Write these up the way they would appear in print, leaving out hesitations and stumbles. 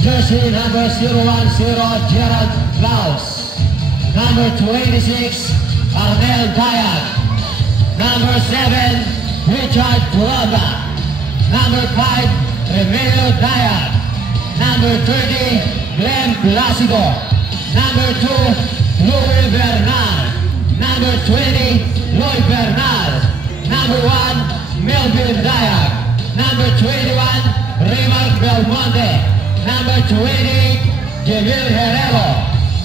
Jersey number 010, Gerald Klaus. Number 26, Arnel Dayan. Number 7, Richard Broda. Number 5, Remelo Dayan. Number 30, Glenn Placido. Number 2, Louis Bernal. Number 20, Lloyd Bernal. Number 1, Melvin Dayan. Number 21, Raymond Belmonte. Number 20, Jamil Herrero.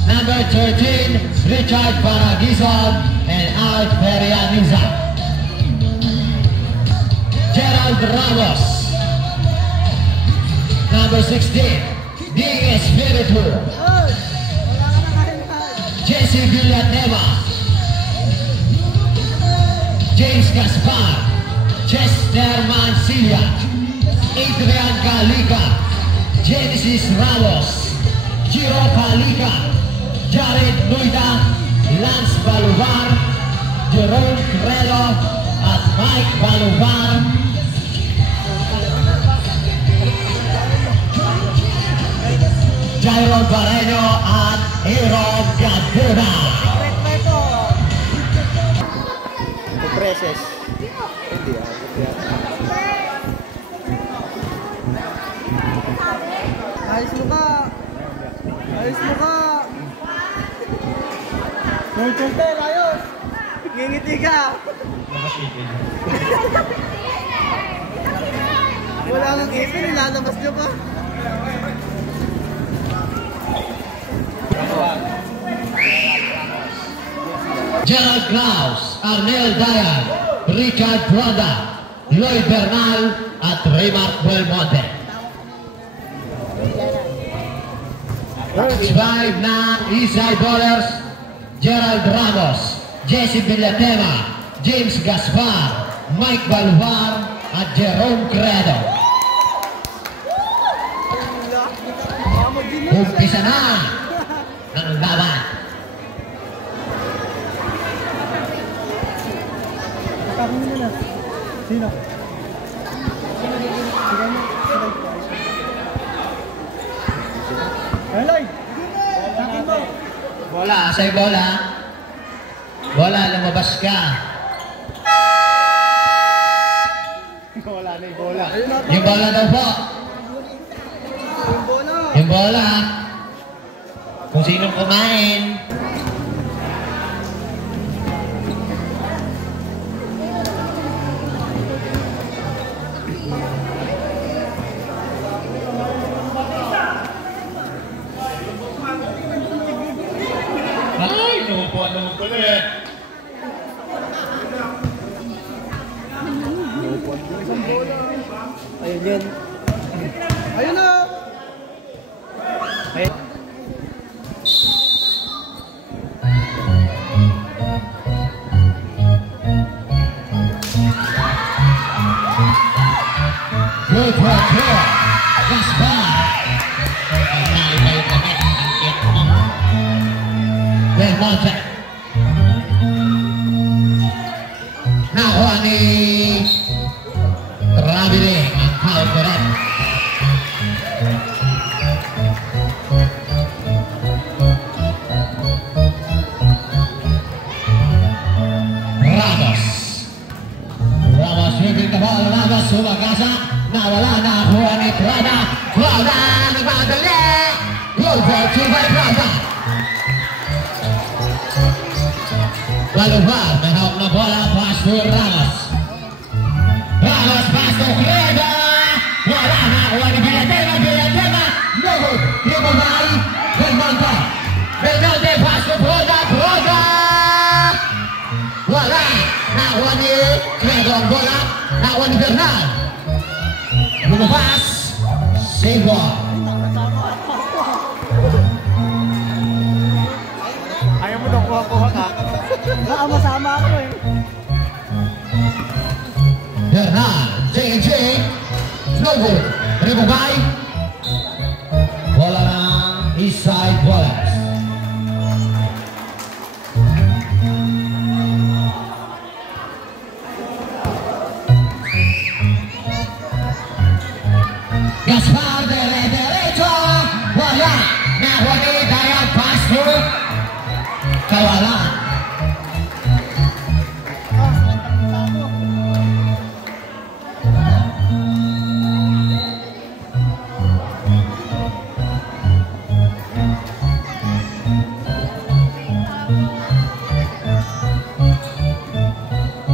Number 13, Richard Paragison and Al Perianiza. Gerald Ramos. Number 16, Ding Espiritu. Jesse Villateva. James Gaspar. Chester Mancilla. Adrian Galica. Genesis Ramos. Giro Calica. Jared Nuida. Lance Baluvar. Jerome Credo at Mike Baluvar. Jairo Barreño at Hero Gaduna. Preses. Ayos mo ka. Ayos mo ka. Nungtuntel, ayos. Ngingiti ka. Wala kang ipin, nilalabas nyo pa. Gerald Klaus, Arnel Dayan, Richard Broda, Lloyd Bernal at Raymond Belmonte. 5 na Eastside Bowlers, Gerald Ramos, Jesse Villateva, James Gaspar, Mike Baluvar at Jerome Credo. Umpisa na ang laban. Sino? Hello! Sakin mo! Bola, sa'yo bola. Bola, lumabas ka. Bola na yung bola. Yung bola daw po. Yung bola! Yung bola. Kung sinong kumain. Ay, numupuan naman ko na eh. Ayun yun. Ayun na! Ayun. Good work here. Gaspar. Belmonte. Nakuha ni Ramire ang counter. Ramos sweeping the ball. Ramos sumagasa. Nawala na kuha ni Prada. Prada nagmadali. Good work to by Prada. Baluvar, may hawak na bola, pass to Ramos. Ramos, pass to Credo. Wala na, kuha ni Villateva, no good. Ribomay, Belmonte. Belmonte, pass to Broda, Broda. Wala, nakuha ni Credo ang bola, nakuha ni Bernal. Lumabas, save ball. Ayaw mo daw kuha-kuha ka? Baka masama ako eh. Bernal, J&J, no good. Ribomay. Bola ng Eastside Bowlers. Gaspar de derecho. nakuha ni Dayag Pastor. Kawalan.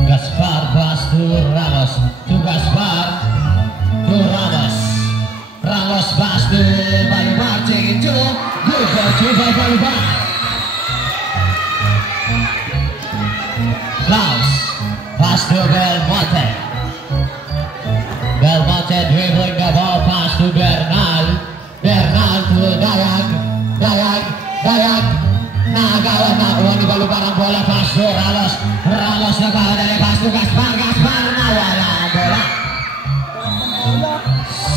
Gaspar Pastor Ramos. To Gaspar. To Ramos. Ramos Pastor Balubar. Take it to. Good for 2 by Balubar. Klaus, pass to Belmonte. Belmonte dribbling the ball, pass to Bernal. Bernal to Dayag. Dayag. Nagawa ni Balubar ang bola, pass to Ramos. Ramos nagawa dari pass to Gaspar. Gaspar nawala ang bola.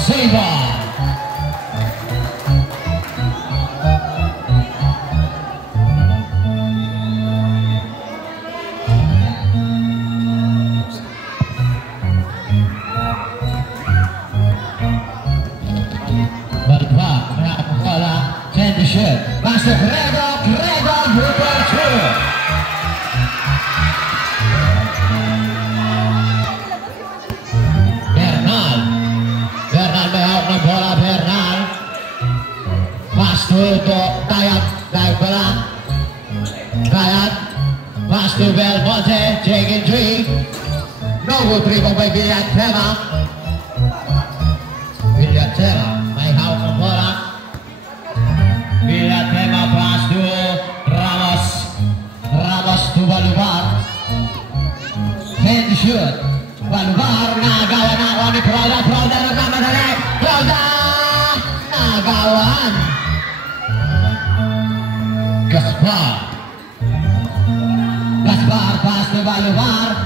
Save. Masuk Credo, Super 2. Bernal mehawak ng bola, Bernal. Pass to Dayag bola. Dayag, pass to Belmonte, taking 3. No good dribble by Villatema. Villatema, may hawak ng bola. Villatema pass to Ramos. Ramos to Balubar. Hand shoot. Balubar nagawa ni Prauda. Prauda nagmamadali. Prauda nagawan. Gaspar pass to Balubar.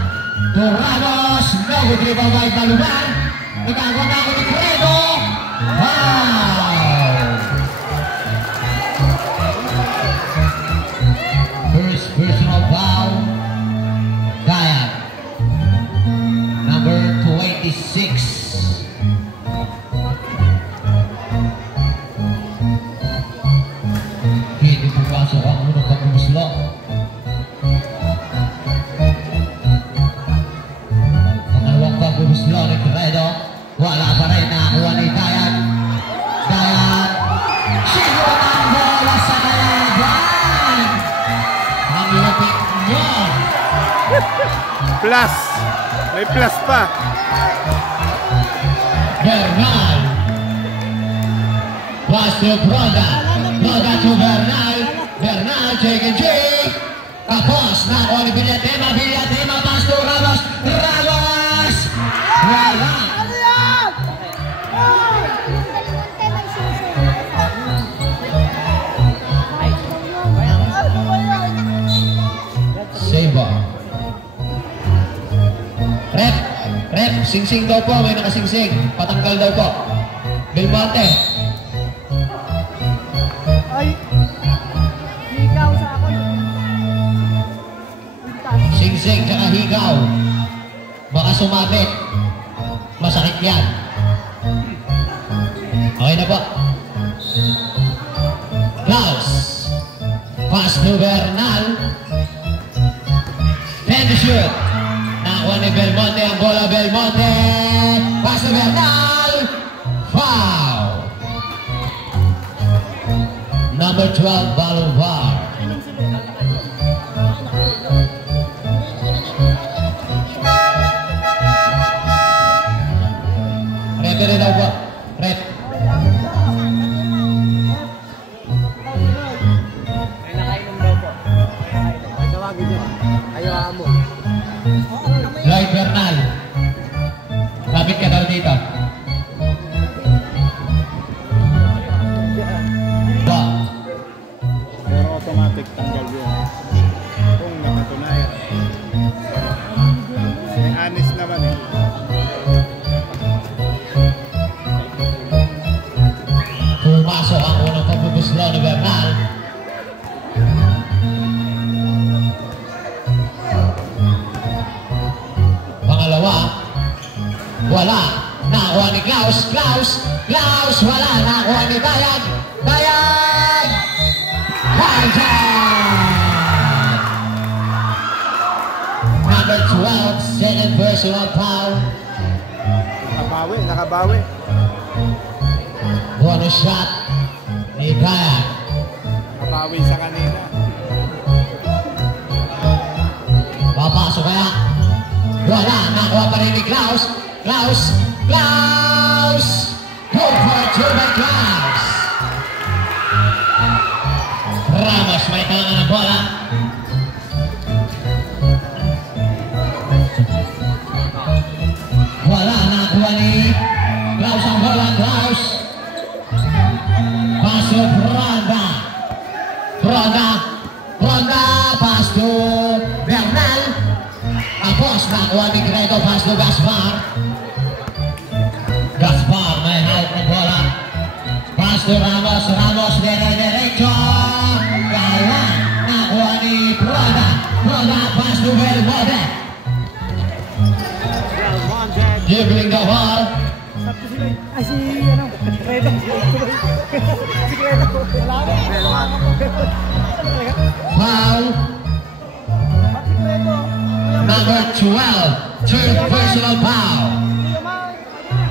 To Ramos. No good dribble by Balubar. Nagagawa na ako ni Credo. Wow! Personal foul. Dayag. Number 26. Hindi pumasok ang unang pagbumuslo. Pangalawang pagbumuslo ni Credo. Wala pa rin nakakuha ni Dayag. Dayag. Siguro ang bola sa kalaban. Ang lapit mo. Plus. May plus pa. Bernal. Pass to Prauda. Prauda to Bernal. Bernal taking 3. Tapos nakuha ni Villatema. Villatema pass to Ramos. Ramos. Wala. Save. Rep, sing-sing daw po, may nakasing-sing. Patanggal daw po. Belmonte. Ay, higaw sa ako. Sing-sing tsaka higaw. Baka sumabit. Masakit yan. Okay na po. Klaus. Pass to Bernal. And shoot. Nakuha ni Belmonte ang bola. Belmonte. Pass to Bernal. Foul. Number 12, Balubar. Referee daw po. Rep. Ay, nakainom daw po. Ay, tawagin niya. Ayaw mo. Lloyd Bernal. Lapit ka daw dito. Pero automatic tanggal yun. Kung nakatunayan. May honest naman eh. Pumasok ang unang pagpupuslo ni Bernal. Pangalawa, wala. Nakuha ni Klaus. Wala. Nakuha ni Dayag. second personal foul. Nakabawi. Bonus shot ni Dayan. Nakabawi sa kanina. Papasok kaya. Wala, nakuha pa rin ni Klaus. Good for two by Klaus. Ramos may talangan ng bola. Wala, nakuha ni Klaus ang bola. Klaus. Pasok Ronda. Pas to Bernal. Tapos nakuha ni Credo. Pas to Gaspar may hawak ng bola. Pas to Ramos derecho. Wala, nakuha ni Ronda. Pas to Belmonte. Dribbling the ball. Ay, si Credo. Foul. Number 12. Third personal foul.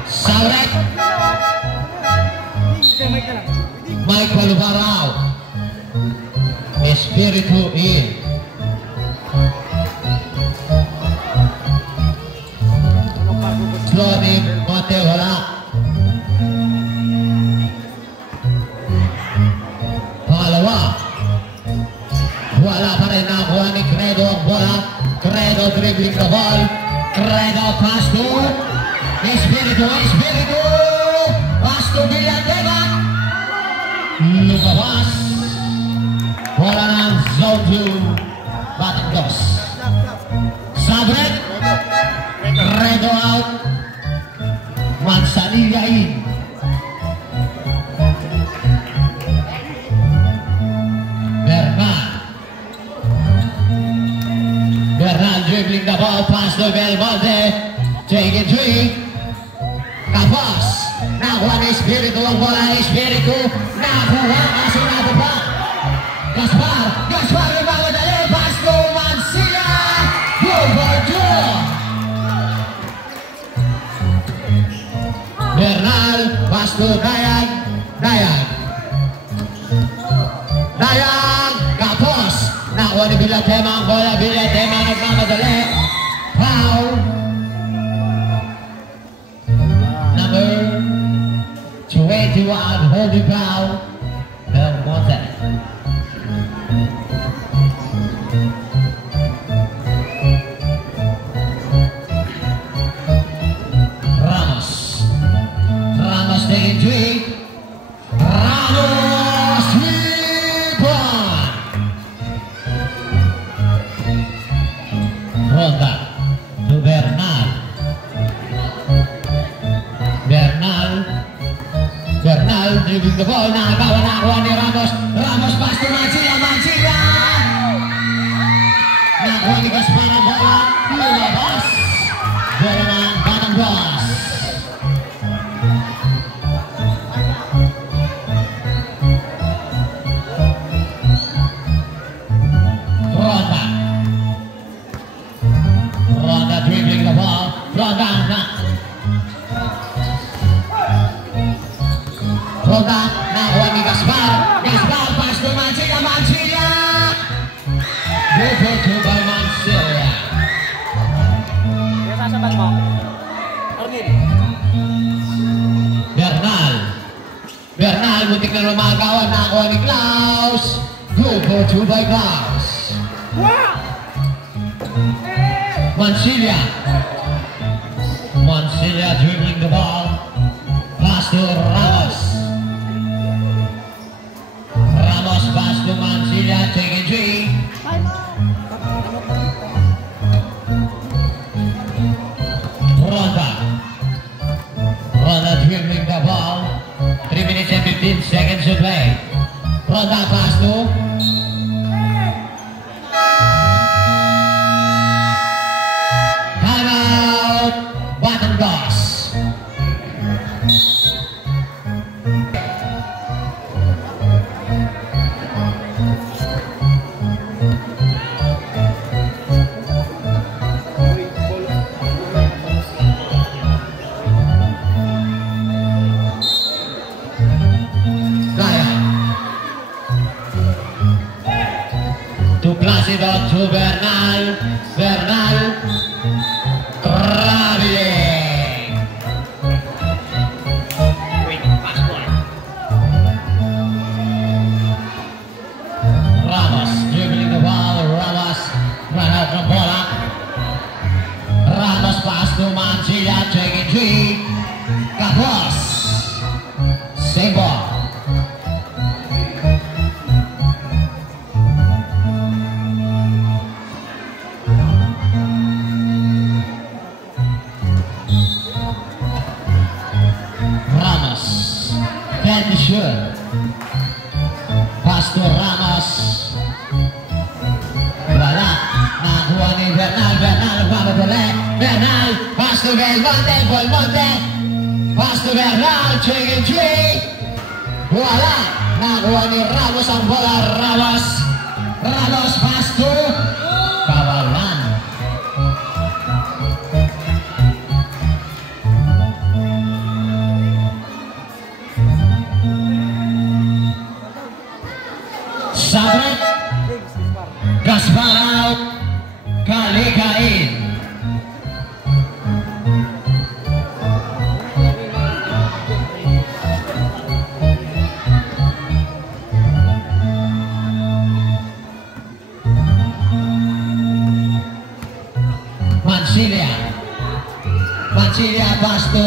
Saurek. Mike Palubarao. Espiritu in. Sloni Mateo wala. Pangalawa. Wala pa rin, nakuha ni Credo ang bola. Credo dribbling the ball. Credo pass to Espiritu. Pass to Villateva. Lumabas. Bola ng zone 2. Batangas. Sabrek. Credo out. Manzanilla in. Bernal dribbling the ball past the Belmonte. Taking three. Kapos. Nakuha ni Espiritu ang bola. Espiritu. Nakuha kasi nakuha. Gaspar yung mga dali. Pass to Mansilla. Over two. Bernal. Pass to Dayan. Kapos. Nakuha ni Villatema ang bola. Villatema nagmamadali. Foul. Number 21, holding foul. Belmonte. Ramos taking three. Ramos sweep one. Ronda to Bernal dribbling the ball. Nakuha ni Ramos pass to Mancilla. Nakuha ni Gaspar ang bola. Lumabas. Bola ng Batangas. Ronda dribbling the ball. Ronda nakuha ni Gaspar pass to Mancilla. Good for two by Mancilla. Sasabat mo. Ornil. Bernal muntik na lumagawan. Nakuha ni Klaus. Good for two by Klaus. Mancilla dribbling the ball. Pass to Ramos pass to Mancilla. Taking three. Ronda dribbling the ball. 3 minutes and 15 seconds to play. Ronda pass to timeout. Batangas. Placido to Bernal. Bernal. Traveling. Wait, pass one. Ramos dribbling the ball. Ramos run out from bola. Ramos pass to Mancilla. Taking three. Carlos. Same ball. Pass to Ramos. Wala. Nakuha ni Bernal. Bernal babalik. Bernal. Pass to Belmonte. Belmonte. Pass to Bernal. Chicken tree. Wala. Nakuha ni Ramos ang bola. Ramos. Ramos pass to kawalan. Sabret Gaspar out. Kalika in. Mancilla. Mancilla pass to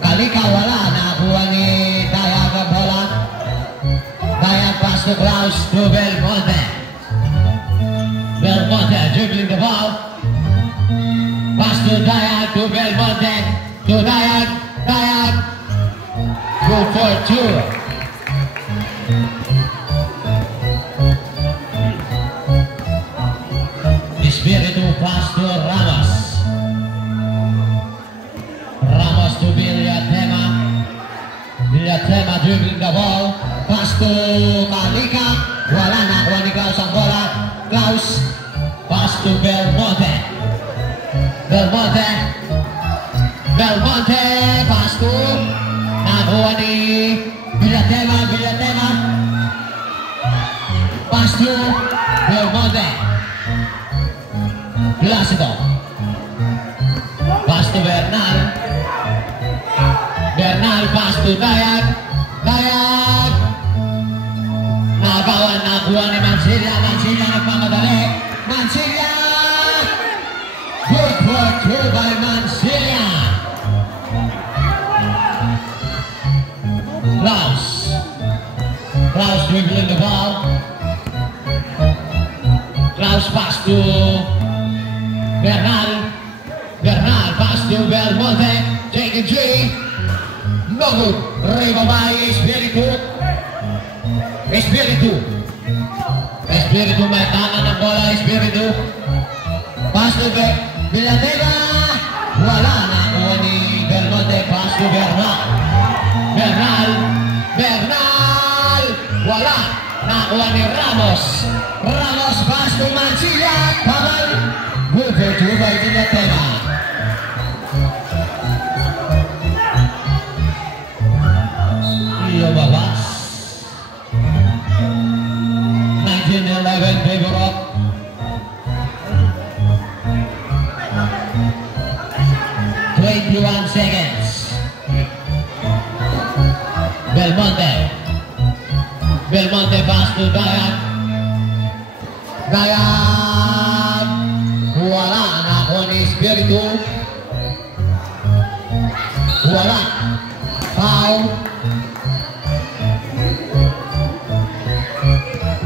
Kalika. Wala. Nakuha ni Dayag ang bola. Dayag pass to Klaus to Belmonte. Belmonte dribbling the ball. Pass to Dayag to Belmonte. To Dayag. Dayag. Go for two. Espiritu pass to Ramos. Ramos to Villatema. Villatema dribbling the ball. Pass to Kalika. Wala. Nakuha ni Klaus ang bola. Klaus. Pass to Belmonte. Belmonte. Belmonte. Pass to. Nakuha ni Villatema. Villatema. Pass to Belmonte. Placido. Pass to Bernal. Bernal pass to Dayag. Dayag. Nabawan. Nakuha ni Mancilla. Mancilla nagpamadali. Mancilla. Good work here by Mancilla. Klaus. Klaus dribbling the ball. Klaus pass to Bernal. Bernal pass to Belmonte. Taking three. No good. Reba by Espiritu. Espiritu. Espiritu may tanan ng bola. Espiritu. Pass to Villatema. Wala. Nakuha ni Belmonte. Pass to Bernal. Bernal. Bernal. Wala. Nakuha ni Ramos. Ramos pass to Mancilla. Pamal. Good for two by Villatema. Lumabas. 19-11 favor of seconds. Belmonte. Belmonte pass to Dayag. Dayag. Wala. Nakuha ni Espiritu. Wala. Foul.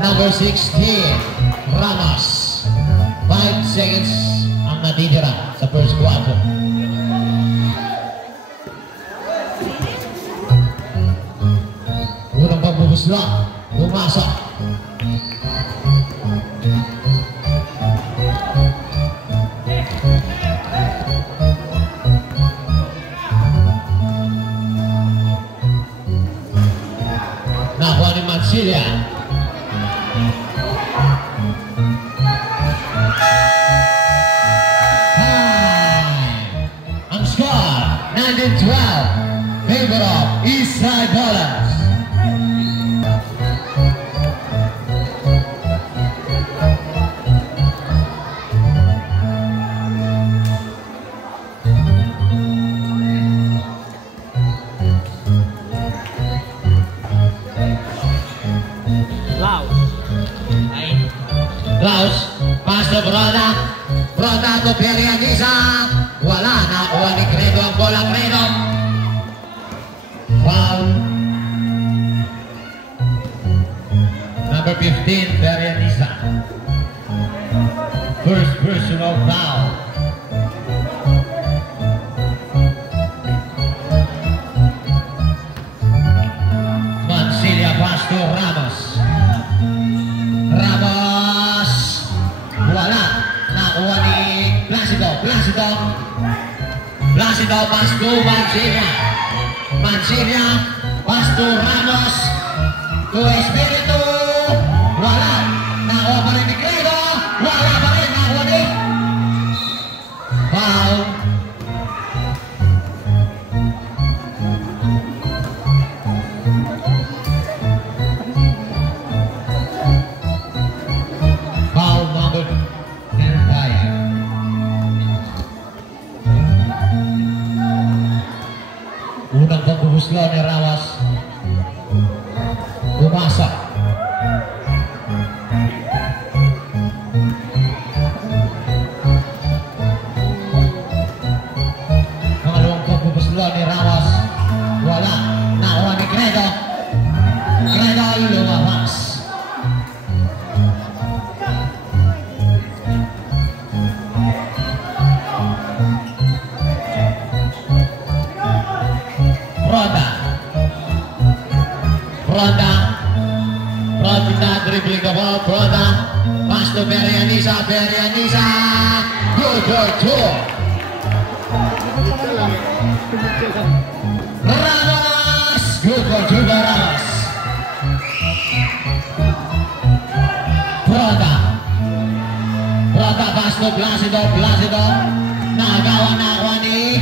Number 16, Ramos. 5 seconds ang natitira sa first quarter. Unang pagbubusla, bumasa. Nakuha ni Mancilla. Ang score 19-12 favor of Eastside Ballers. Klaus, pasok Roda. Roda to Perianisa. Wala na kuha ni Credo ang bola. Credo. Foul. Number 15, Perianisa. First personal foul. Mancilia Pasto Ramos. Ramos. Wala. Nakuha ni Placido. Placido Pasto Mancilia. Mancilia Pasto Ramos. To Espiritu. Wala. Nakuha pa rin ni Credo. Wala pa rin. Nakuha ni foul. Foul number 10 tayo. Unang pagbubuslaw ni Rawas. Bumasa. Pangalawang pagbubuslaw ni Rawas. Wala. Nakuha ni Credo. Credo lumabas. Roda dribbling the ball. Roda pass to Perianisa. Good. Ramos. Good for juga Ramos. Roda pass to Placido. Nagawa ni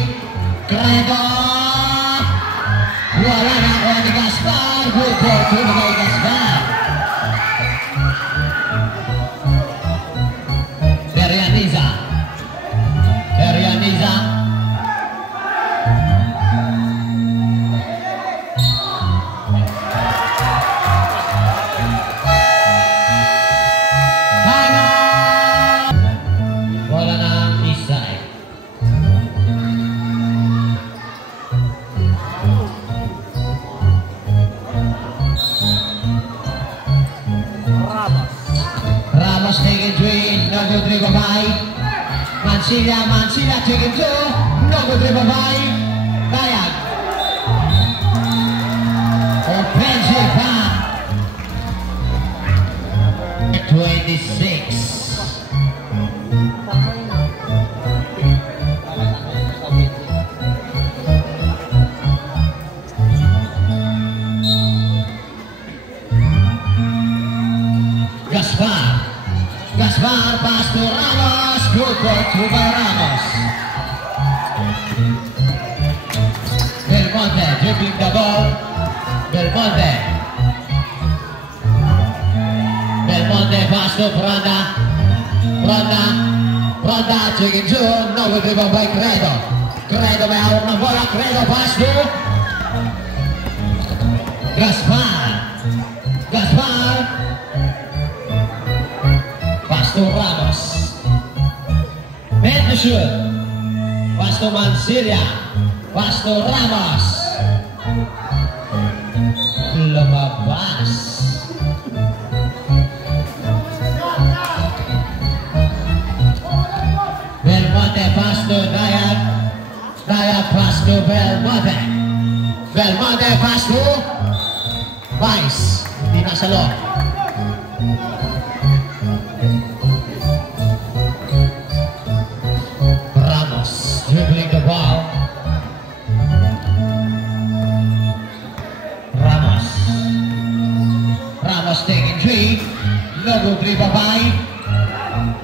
Credo. Wala na ni Gaspar. Good for juga Gaspar. Perianisa. Bola ng Isay. Ramos taking three. No good three by Mancilia taking two. No good three by Dayag. Offensive foul. 26. Gaspar pass to Ramos. Good for two by Ramos. Belmonte dribbling the ball. Belmonte pass to Ronda. Taking two. No good dribble by Credo. May hawak ng bola. Credo pass to Gaspar. Pass to Ramos. Made to shoot. Pass to Mancilia. Pass to Ramos. Lumabas. Belmonte pass to Dayag. Pass to Belmonte pass to Vice. Hindi nasa loob. Ramos dribbling the ball. Ramos taking three. No good three by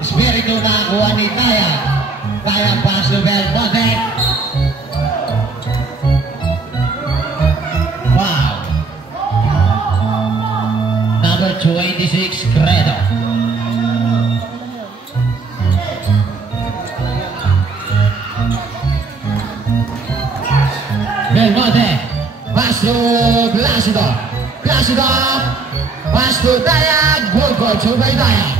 Espiritu na kuha ni Dayag pass to Belmonte. Wow. Number 26 Credo. Belmonte pass to Placido pass to Dayag. Good for two by Dayag.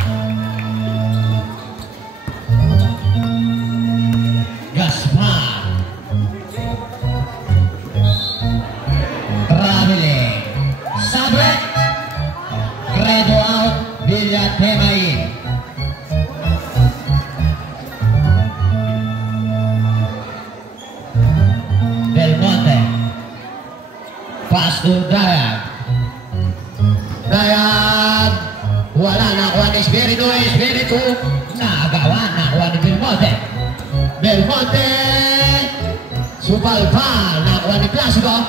wala, nakuha ni Espiritu, nagawa, nakuha ni Belmonte, Supalpal, nakuha ni Placido,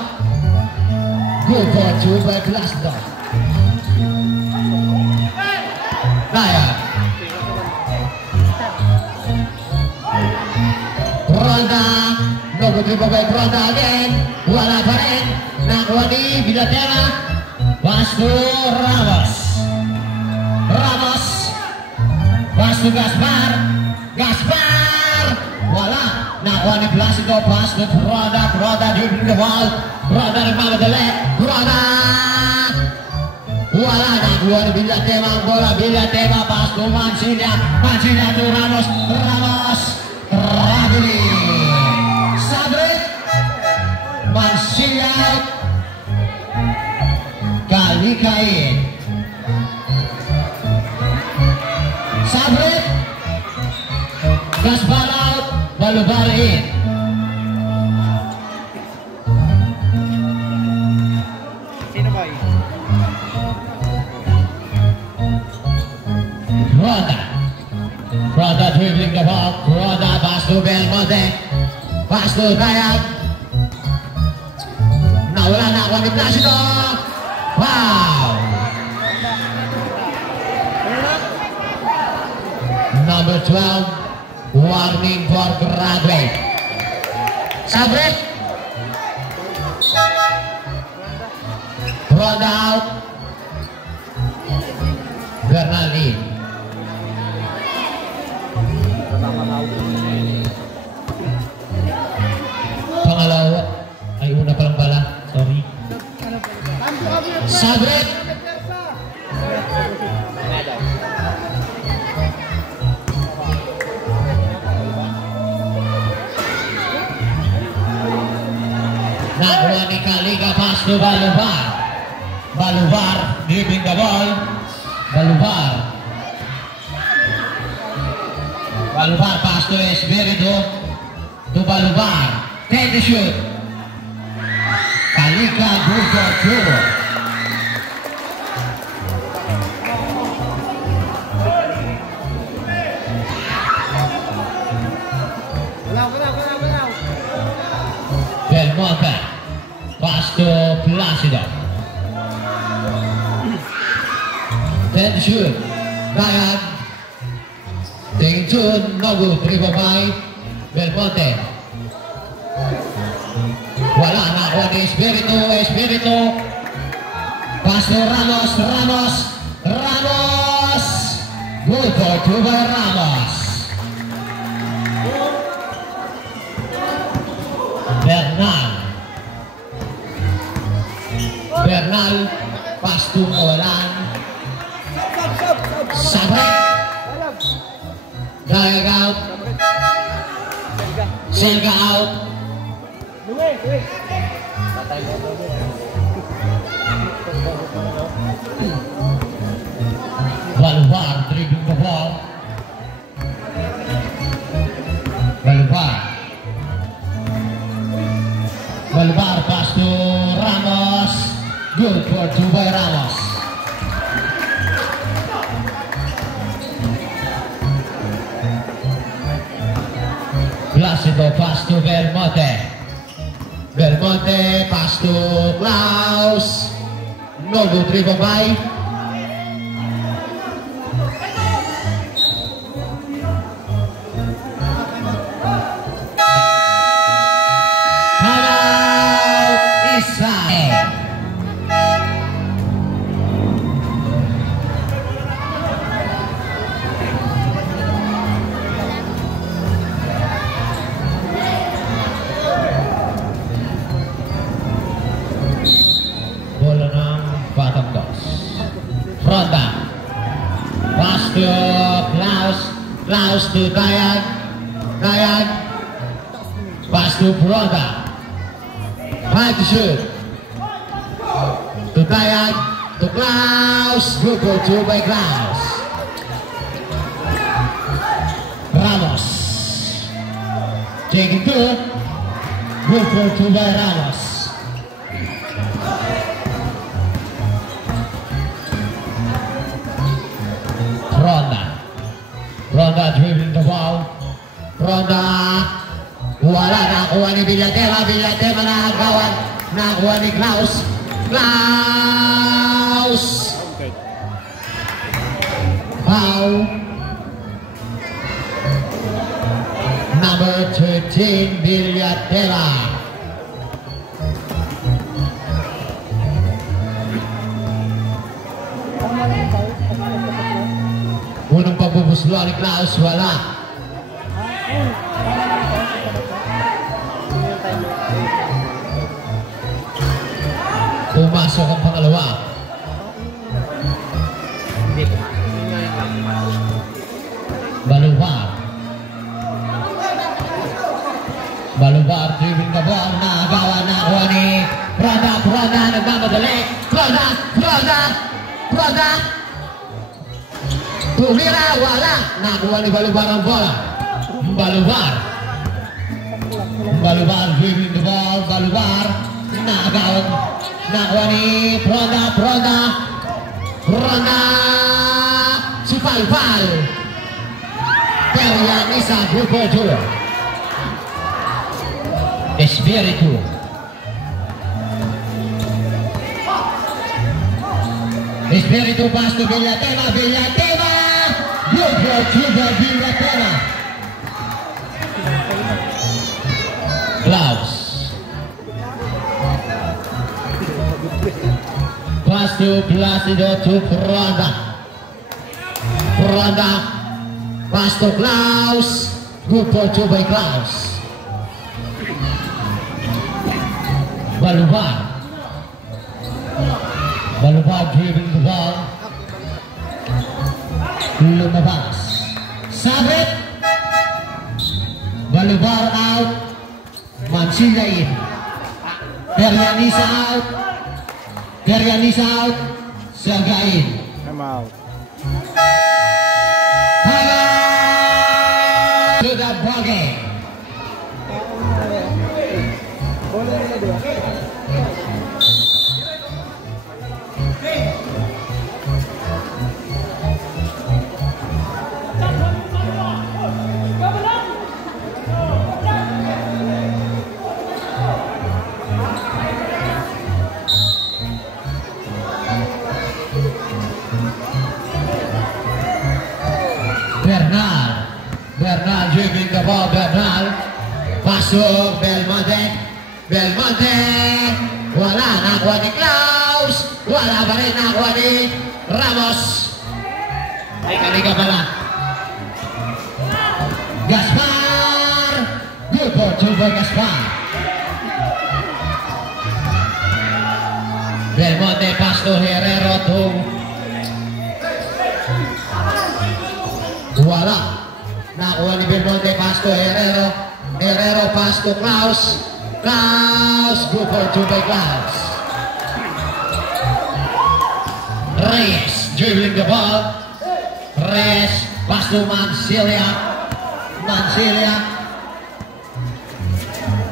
good for two by Placido. Dayan, Ronda, no good triple by Ronda again, wala pa rin, nakuha ni Villatera, Pasto Ramos, Pasto Gaspar, wala, nakuha ni Placido, Pasto Ronda dribbling the ball, Ronda nagmamadali, wala, nakuha ni Villatera ang bola, Villatera, Pasto Mancilla to Ramos, Rabili, Sabrit, Mancilla, Kalikain, Sabrit, Gaspar out, Balubar in. Sino ba yun? Ronda dribbling the ball, Ronda pass to Belmonte, pass to Dayan. Nawala na ako ni Placido. Wow! Number 12, warning for graduate. Sabrit. Ronda out. Bernaldi. Pangalawa. Ay, una pa lang pala. Sorry. Sabrit. Nakuha ni Kaliga, pass to Balubar dribbling the ball. Balubar pass to Espiritu to Balubar. Take the shoot. Kaliga good for two. Belmonte pass to Placido. Then shoot. Dayan. Taking two. No good. 3 by Belmonte. Wala na ako ni Espiritu. Pass to Ramos. Good for 2 by Ramos. Bernal, pass to Mawalan. Sabret. Dayan out. Selga out. Balubar dribbling the ball. Balubar pass to Ramos. Good for 2 by Ramos. Placido pass to Belmonte. Pass to Klaus. No good 3 by. Klaus to Dayan. Pass to Ronda. High to shoot. To Dayan. To Klaus. Good for 2 by Klaus. Ramos. Taking 2. Good for 2 by Ramos. ball. Ronda. Wala, nakuha ni Villatema. Villatema na kawan. Nakuha ni Klaus. Klaus. Foul. Number 13, Villatema. Unang pagbubuslo ni Klaus, wala. Pumasok ang pangalawa. Balubar. Balubar, dribbling the ball, nagawa na kuha ni Prada, nagmamadali. Prada. Tumira, wala. Nakuha ni Balubar ang bola. Balubar, dribbling the ball, Balubar. Nakuha ni Prada. Si Palpal. Pero yan isa, grupo 2. Espiritu. Espiritu pass to Villatema. Grupo 2, Villatema. Klaus. Pass to Placido to Prada. Pass to Klaus. Grupo 2 by Klaus. Balubar dribbling the ball. Lumabas. Sabit. Balubar out. Mansilla in. Perianisa out. Serga in. I'm out. To the ball game. Bernal dribbling the ball. Pasok Belmonte. Wala, nakuha ni Klaus. Wala pa rin, nakuha ni Ramos. Ay, kaniga pala. Gaspar. Good for 2 for Gaspar. Belmonte pass to Herrero to. Wala. Nakuha ni Belmonte, pass to Herrero. Herrero pass to Klaus. Good for 2 by Klaus. Reyes dribbling the ball. Reyes pass to Mansilla.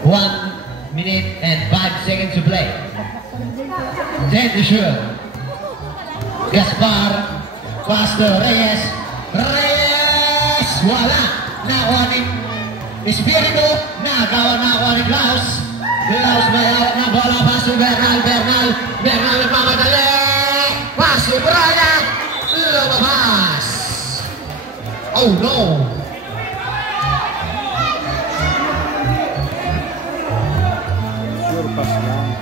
1 minute and 5 seconds to play. 10 to shoot. Gaspar pass to Reyes. Wala. Nakuha ni Espiritu. Nakuha ni Klaus. Mayroon na bola. Pass to Bernal nagmamadali. Pass to Braga. Lumabas. Oh no. Sure pass lang.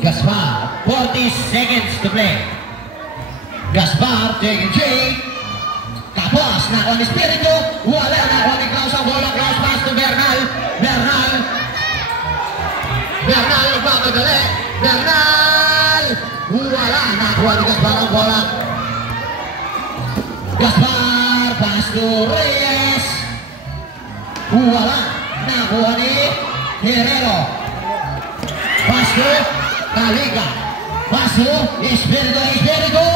Gaspar. 40 seconds to play. Gaspar taking 3. Tapos, nakuha ni Espiritu. Wala, nakuha ni Klaus ang bola. Klaus pass to Bernal. Nagmamadali. Wala, nakuha ni Gaspar ang bola. Gaspar pass to Reyes. Wala, nakuha ni Herrero. Pass to Caliga. Pass to Espiritu.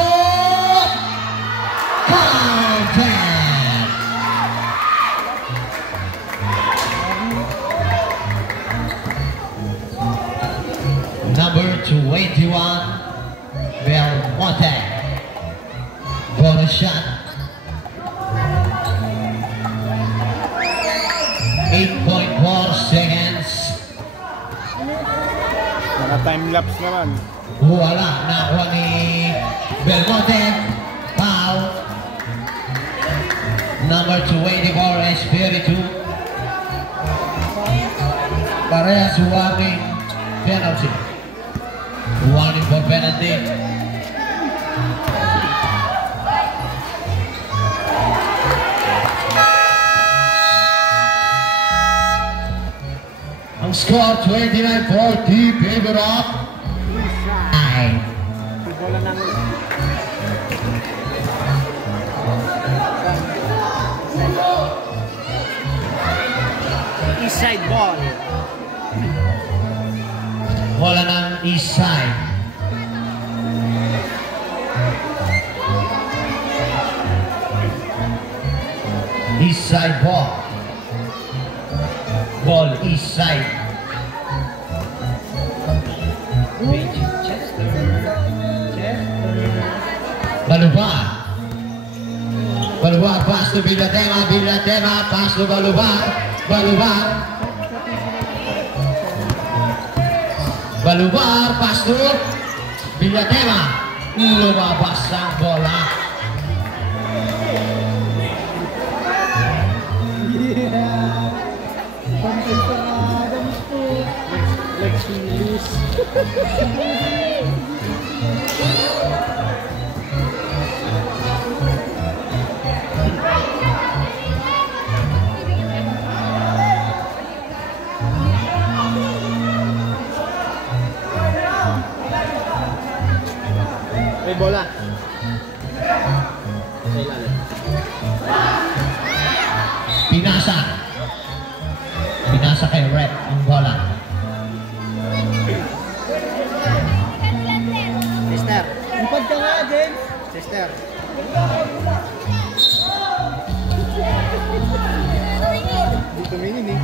Number 21, Belmonte. Bonus shot. Naka-time-lapse naman. Wala. Nakuha ni Belmonte. Foul. Number 24, Espiritu. Parehas warning penalty. Warning for penalty. Ang score 29-40, favor of Ay. Bola ng east side ball. Bola ng east side. East side ball. Ball east side. Balubar. Balubar pass to Villatema. Villatema pass to Balubar. Balubar. Balubar pass to Villatema. Lumabas ang bola. May bola. Sa ilalim. Pinasa. Pinasa kay Rep ang bola. Sister. Lipad ka nga, James. Sister. Hindi tumingin eh.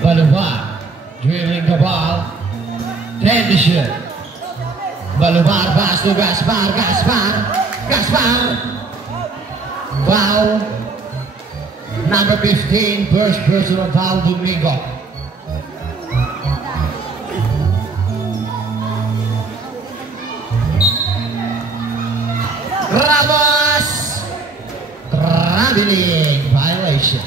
Balubar dribbling the ball. Tension. Balubar pass to Gaspar. Gaspar. Gaspar. Foul. Number 15, first personal foul, Domingo. Ramos. Traveling violation.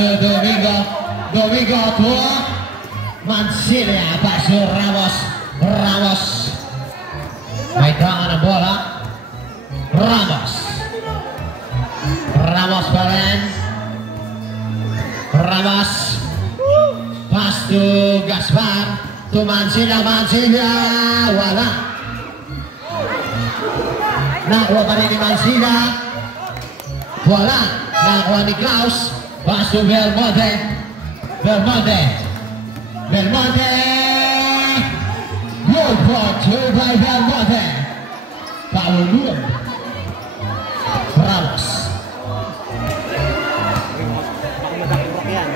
Domingo, Domingo to Mancilla, pass to Ramos, Ramos, may tangan ang bola, Ramos, Ramos pa rin, Ramos, pass to Gaspar, to Mancilla, Mancilla, wala, nakuha pa rin ni Mancilla, wala, nakuha ni Klaus. Pass to Belmonte. Belmonte. Belmonte. Good for two by Belmonte. Foul rule. Ramos. Matatapurak yan.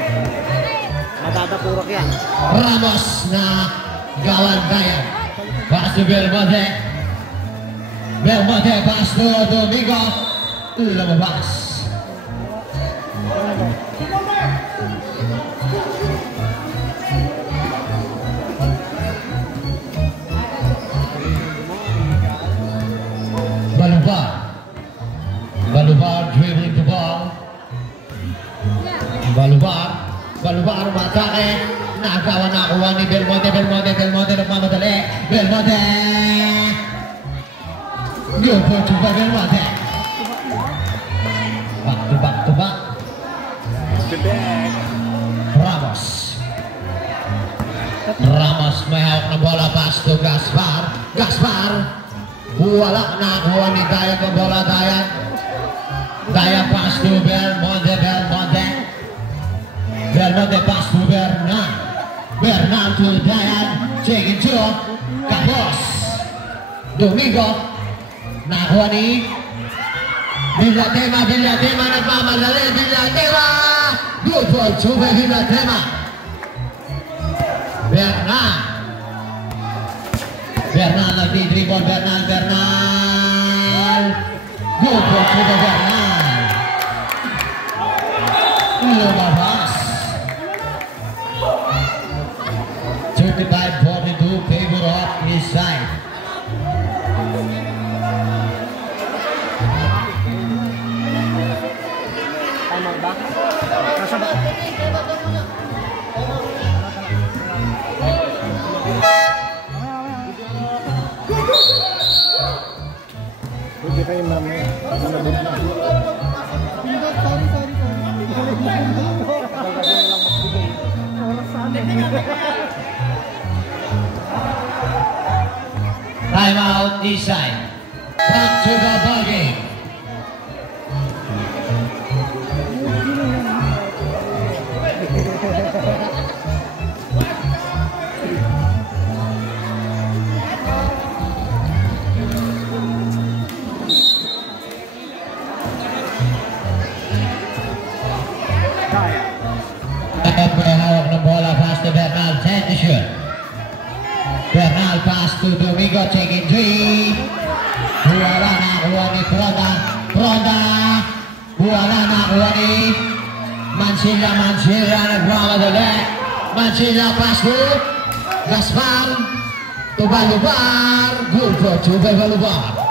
Matatapurak yan. Ramos na gawan kaya. Pass to Belmonte. Belmonte pass to Domingo. Lumabas. Balubar. Balubar dribbling the ball. Balubar. Balubar matake. Nakuha ni Belmonte. Belmonte. Belmonte nagmamadali. Belmonte. Good for two by Belmonte. Back to back to back. Ramos. Ramos may hawak na bola. Pass to Gaspar. Gaspar. Wala nakuha ni Dayan ang bola. Dayan. Dayan pass to Belmonte. Belmonte. Belmonte pass to Bernal. Bernal to Dayan. Check it to Carlos. Domingo. Nakuha ni Villatema nagmamadali, Villatema! Good for Chuve Villatema! Bernal nagdi-dribble, Bernal! Good for Chuve Bernal! Lumabas! 35-42 favor of his side. Timer ba? Nasa ba? Pwede kayo mamaya. Malabot na. Time out east side. Back to the ball game. Hawak ng bola, pass to Bernal, 10 to shoot. Bernal pass to Domingo, taking 3. Wala na kuha ni Fronda. Wala na kuha ni Mansilla nagmamadali. Mansilla pass to Gaspar. To Balubar. Good for Chuve Balubar.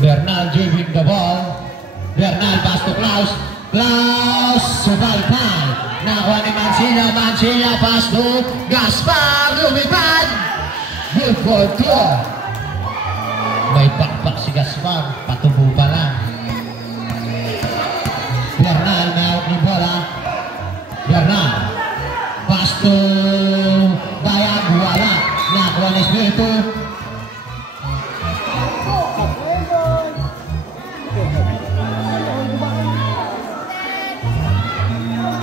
Bernal dribbling the ball. Bernal pass to Klaus. Subalpal. Nakuha ni Mansilla pass to Gaspar. Lumipad. Good for 2. May pakpak si Gaspar. Patubo pa lang. Bernal nawak ng bola. Bernal pass to Dayag. Wala. Nakuha ni Espiritu.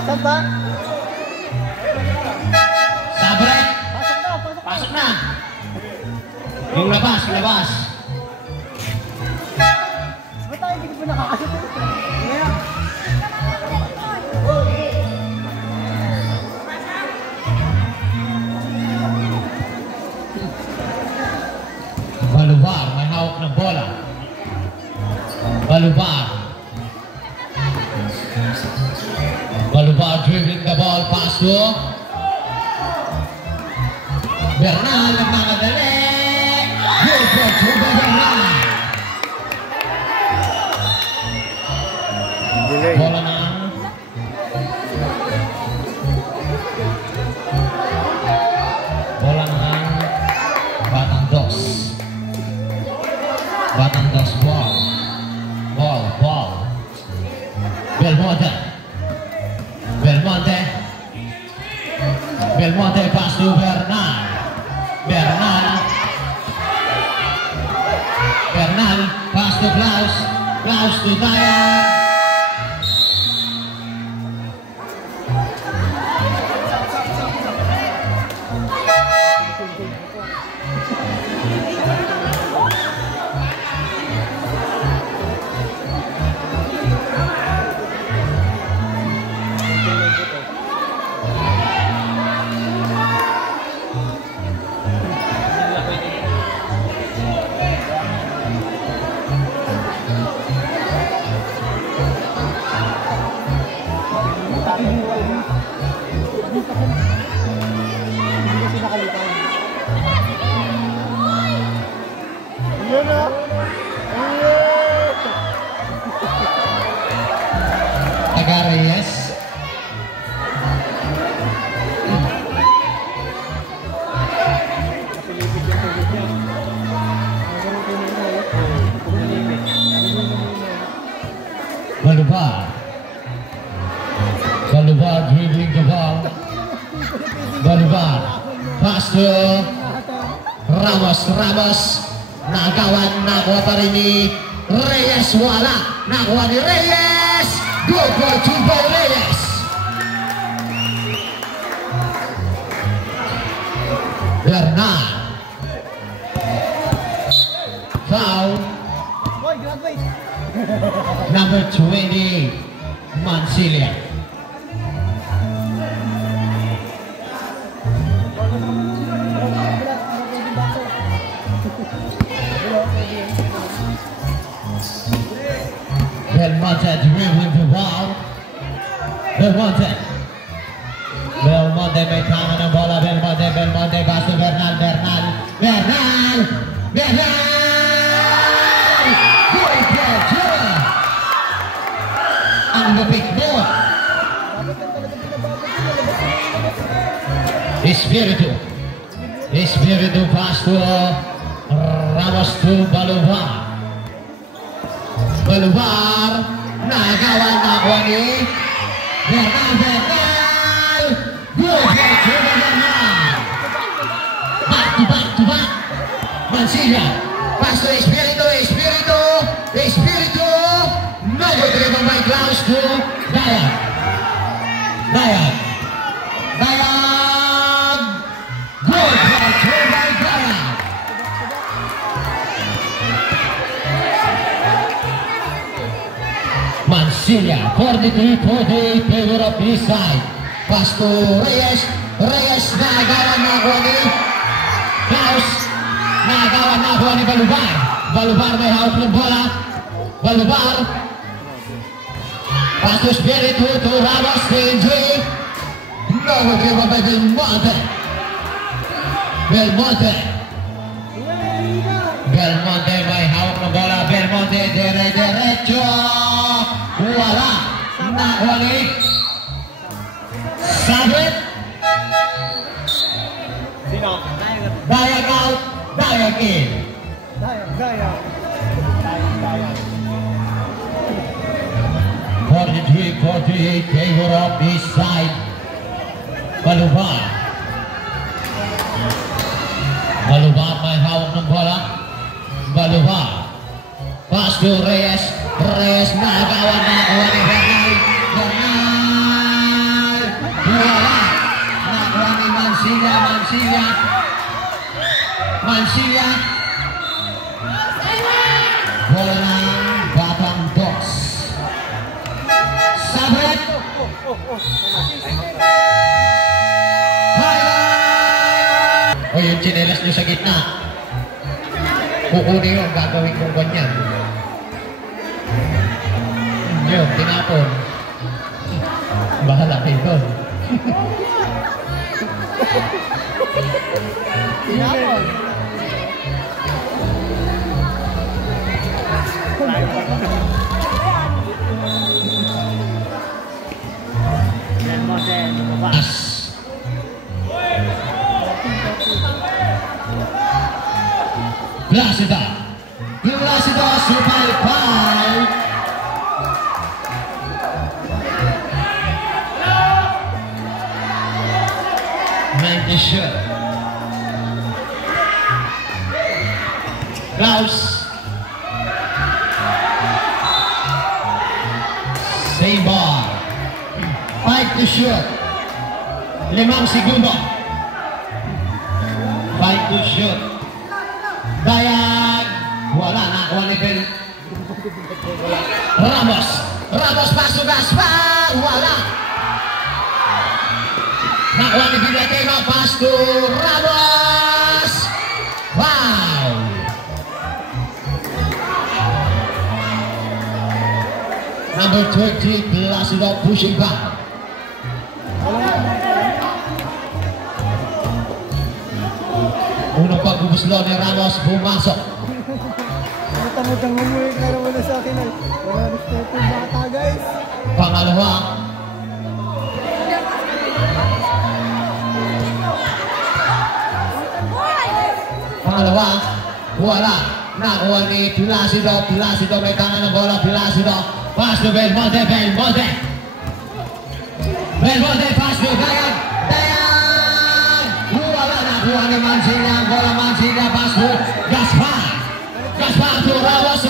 Saba. Sabre. Pasok na. Yung labas. Ba't tayo hindi ko nakakasot? Balubar, may hawak ng bola. Balubar dribbling the ball, pass to Bernal, nagmamadali. Good for Chuve Bernal. Bola na Batang dos ball. Belmonte pass to Bernal. Bernal pass to Klaus to Dayag. Reyes. Balubar dribbling the ball. Balubar pass to Ramos. Nagawan nakuha pa rin ni Reyes. Wala. Nakuha ni Reyes. Good for Chuve Reyes. Bernal. Foul. Number 20, Mancilia. Belmonte dribbling the ball. Belmonte may tangan ng bola. Belmonte pass to Bernal. Good catch. Ang lupit mo. Espiritu pass to Ramos to Balubar. Nagawa na ako ni Bernal. Good catch. Back to back. Mancilla. Pass to Espiritu. No good driven by Klaus to Dayan. Good catch by Dayan. Mancilla. 43-48 favor of his side. Pass to Reyes. Nagawa na ako ni Klaus. Nagawa na ako ni Balubar may hawak ng bola. Balubar. Pass to Espiritu to Ramos to Enjoy. No good driven by Belmonte may hawak ng bola. Belmonte diretso. Wala. Nakuha ni Sabit. Dayak out. Dayak in. 43-48 favor of his side. Balubar may hawak ng bola. Balubar pass to Reyes. Nagawa na ako ni Bernal. Wala. Nakuha ni Mancilla. Bola ng Batang Box. Sabit. O yung chinelas nyo sa gitna. Kukunin yung gagawin kong ganyan. Yun, tinapon. Bahala kayo doon. Tinapon. Plácido Super Pie. Shirt. Klaus. Same ball. 5 to shoot. 5 segundo. 5 to shoot. Dayan. Wala na. Ramos. Pasok Gaspar. Wala. Nakuha ni Villatema, pass to Ramos. Wow! Number 20, Plácido pushing back. Unang pagbubuslo ni Ramos, pumasok. Tamutang umuwi ka naman na sa akin ay. Wala respeto bata guys. Pangalawa. Wala. Nakuha ni Plácido. May tangan ng bola. Plácido. Pass to Belmonte. Pass to Dayan. Wala. Nakuha ni Mancilla. Ang bola Mancilla. Pass to Gaspar to Ramos.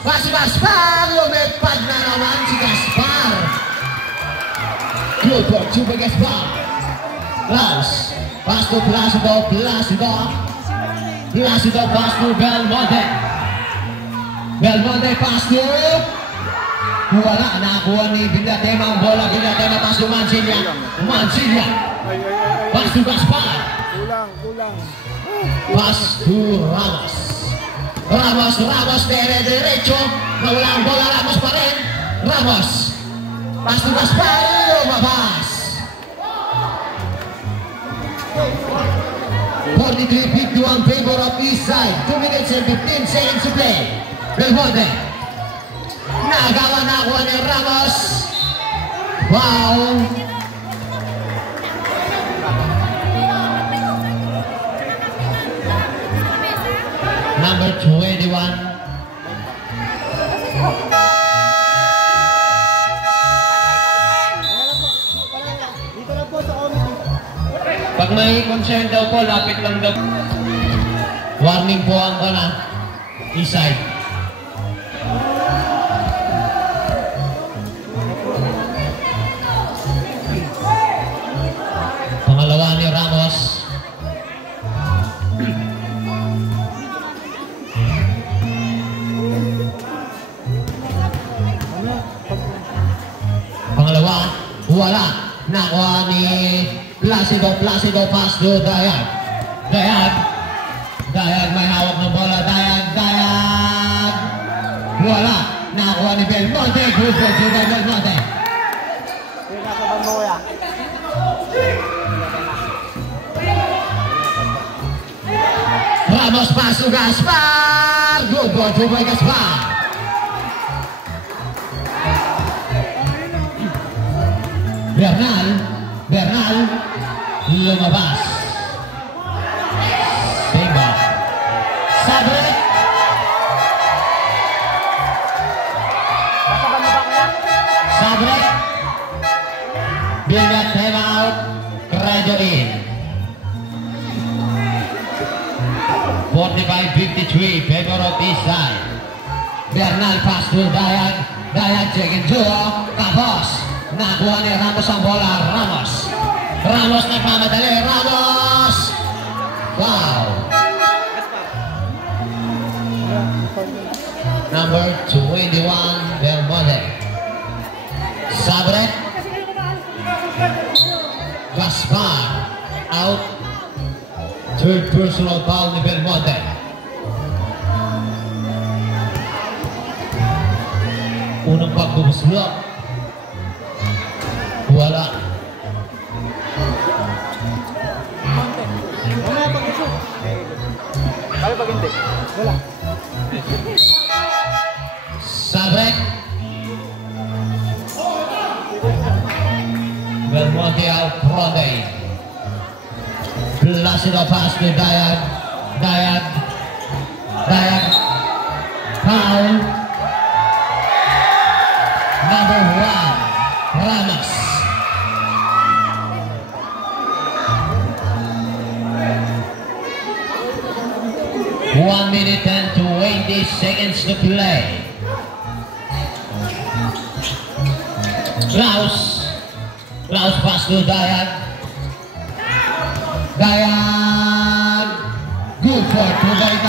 Pass to Gaspar. Lumipad na naman si Gaspar. Good work to Gaspar. Klaus. pass to Placido pass to Belmonte. Belmonte pass to wala, nakuha ni Villatema ang bola. Villatema pass to Mancilla pass to Gaspar. Kulang. Pass to Ramos derecho, nawala ang bola. Ramos pa rin. Ramos pass to Gaspar, lumabas. 43-51 favor of East Side. 2 minutes and 15 seconds to play. Belmonte nakuha ni Ramos. Foul. Number 21. Dito na po sa committee. Pag may concern daw po, lapit lang daw. Warning po ang East Side. Pangalawa ni Ramos. Pangalawa, wala. Nakuha ni Placido pass to Dayag. Dayag may hawak ng bola. Dayag. Wala. Nakuha ni Belmonte. Good for Belmonte. Nasa Bandoya. Ramos pass to Gaspar. Good for Gaspar. Bernal lumabas. Bimba Sabre Bimba time out. Radio in 45-53 favor of East Side. Bernal pass to Dayag checking duo. Tapos nakuha ni Ramos ang bola. Ramos nagmamadali. Ramos! Wow! Number 21, Belmonte. Sabre. Gaspar. Out. Third personal foul ni Belmonte. Unang pagbubuslok. Wala. Mamaya pag-isip. Kaya pag hindi? Wala. Sabre. Belmonte out front. Placido pass to Dayag. Foul. Number 1, Ramos. One minute and 20 seconds to play. Klaus pass to Dayag. Good for Dayag.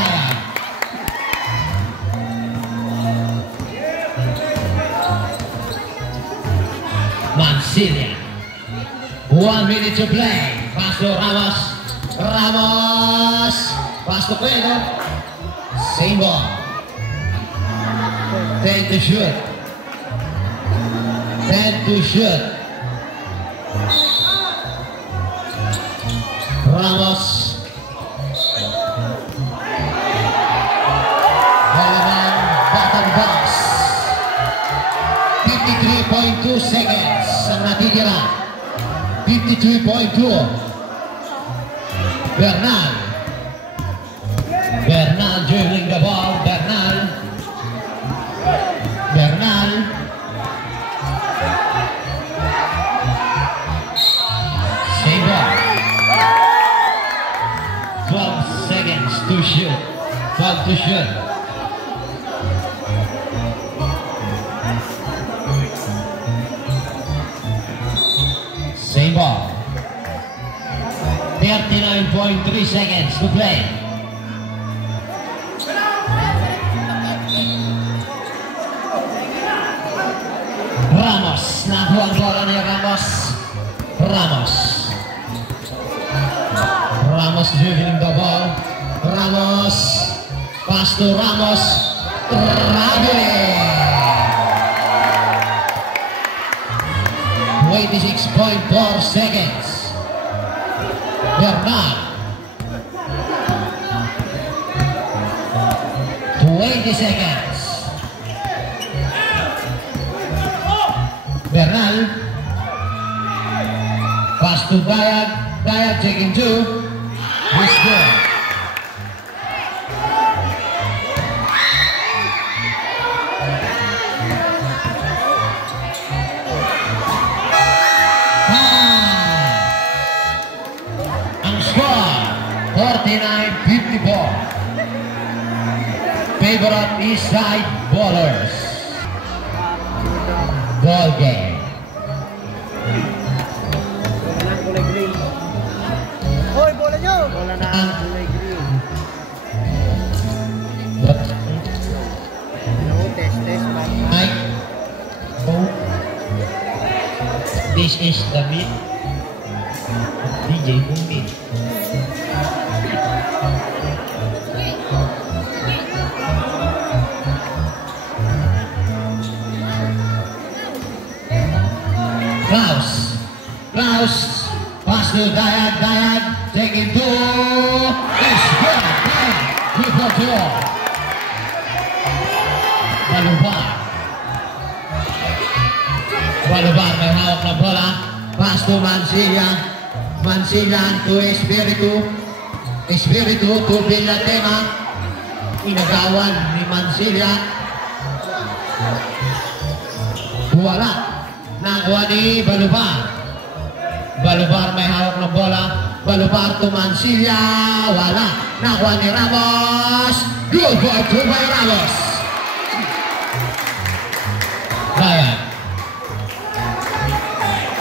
Mancilla. 1 minute to play. Pass to Ramos. Pass to Pedro. Same ball. Take to shoot. Ramos. Bottom box. 53.2 seconds ang natitira. 53.2. Bernal dribbling the ball. Bernal. Same ball. 12 seconds to shoot. Same ball. 13 6.3 seconds to play. Ramos, nakuha ang bola ni Ramos. Ramos dribbling the ball. Ramos, pass to Ramos. Rabili. 26.4 seconds. Bernal. 20 seconds. Bernal. Pass to Dayag. Dayag checking two. He's good. Ang score 49-54. Favorite East Side Ballers. Ball game. Kulay green. Hoy, bola nyo! Bola na kulay green. No, test. Mike. Oh. This is the beat. DJ Bumbi. Klaus, pass to Dayag, taking two, it's good, triple two. Balubar may hawak na bola, pass to Mansilla to Espiritu to Villatema, inagawan ni Mansilla. Wala, nakuha ni Balubar. Balubar may hawak ng bola. Balubar to Mansilla. Wala. Nakuha ni Ramos. Good ball to by Ramos.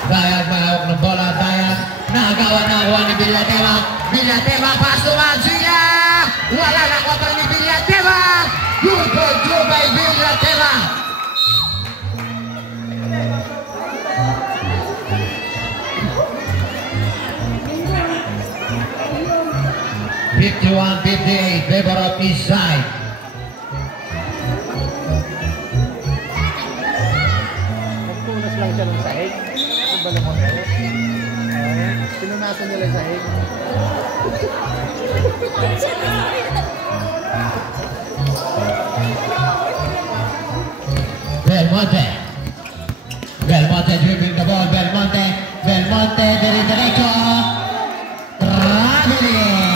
Dayag may hawak ng bola. Dayag. Nakuha ni Villatema. Villatema pass to Mansilla. Wala. Nakuha pa ni Villatema. Good ball to by Villatema. 51-58, favor of East Side. Magtunas lang siya ng sahig. Ang balamang kayo. Pinunasan nila yung sahig. Belmonte dribbling the ball. Belmonte dari derecho. Rabili.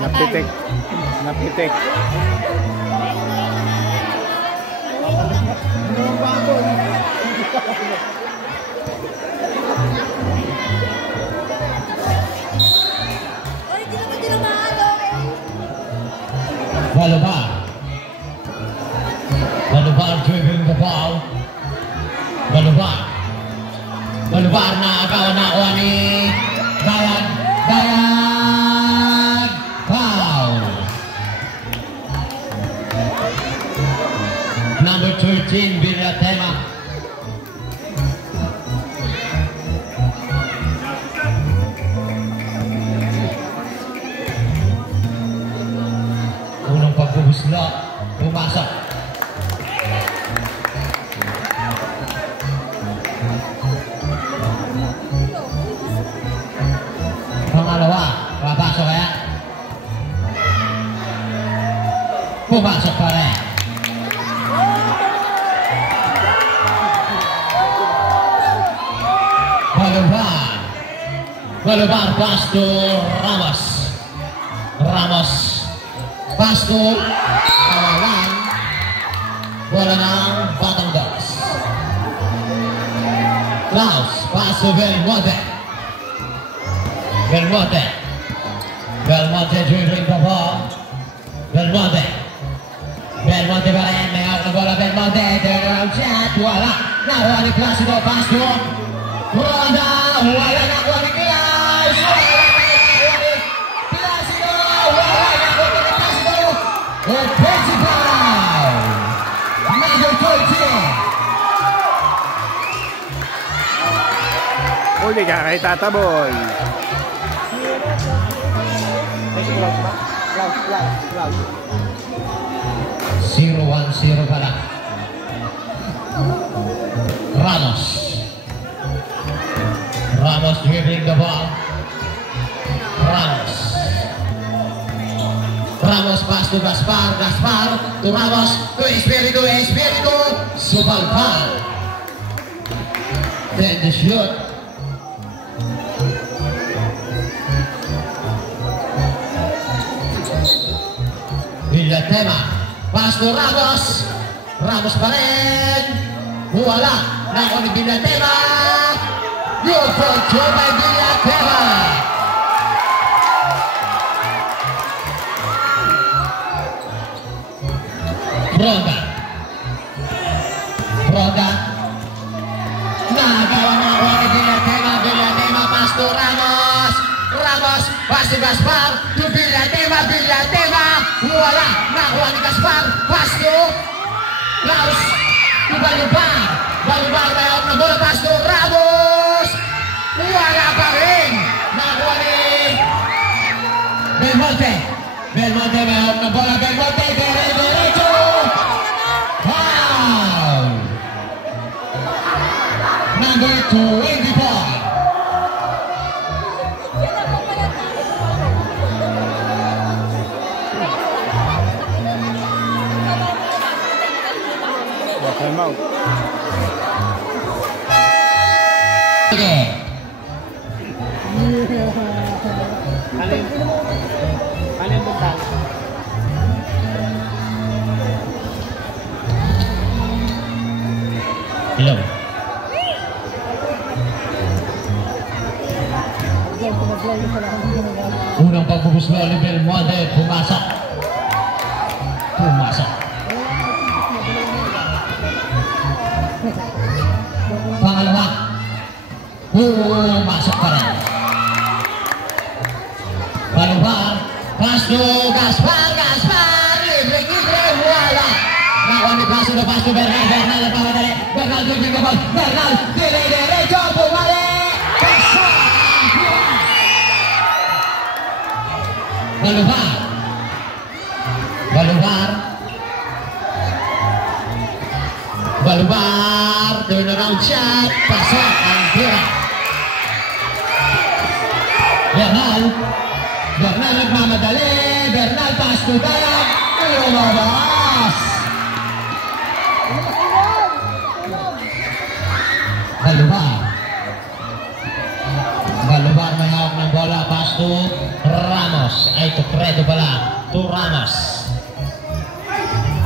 Napitik. Balubar dribbling the ball. Balubar na agaw na kuha ni Dayag. Foul. Number 13, Villatema. Unang pagbubusla, pumasok. Pangalawa, papasok kaya? Pumasok pa rin. Keluar pass to Ramos. Ramos pass to kawalan. Bola ng Batangas. Klaus pass to Belmonte. Belmonte. Belmonte dribbling the ball. Belmonte. Belmonte pa rin. May out na bola. Belmonte. Turn around shot. Wala. Nakuha ni Placido. Pass to Ronda. Wala nakuha ni Klaus. Wala nakuha ni Placido. Wala nakuha ni Placido. Offensive foul. Number 13. Uli ka kay Tata Boy. May Klaus ba? Klaus. 0-1-0 pala. Ramos dribbling the ball. Ramos pass to Gaspar to Ramos to Espiritu Supalpal. Then the shoot. Villatema pass to Ramos pa rin. Wala. Nakuha ni Villatema. Beautiful job by Villatema. Ronda. Nagawa na ako ni Villatema pass to Ramos pass to Gaspar to Villatema. Wala. Nakuha ni Gaspar pass to Klaus to Balubar may out na bola pass to Ramos. Wala pa rin. Nakuha ni Belmonte may out na bola. Belmonte derecho. Number 24. Time out. Alin bentar. Hello. Unang pagbubus na Oliver Muade, pumasok. Pangalawa, pumasok pa rin. Balubar, pass to Gaspar, libre, wala. Nakuha ni Placido, pass to Bernal nagpapadali. Bernal dribbling the ball. Bernal, diretso, bumalik. Balubar, turn around shot, pasok ang tira. Bernal nagmamadali. Bernal pass to Dayak. Lumabas. Balubar may hawak ng bola. Pass to Ramos. Ay, to Credo pala. To Ramos.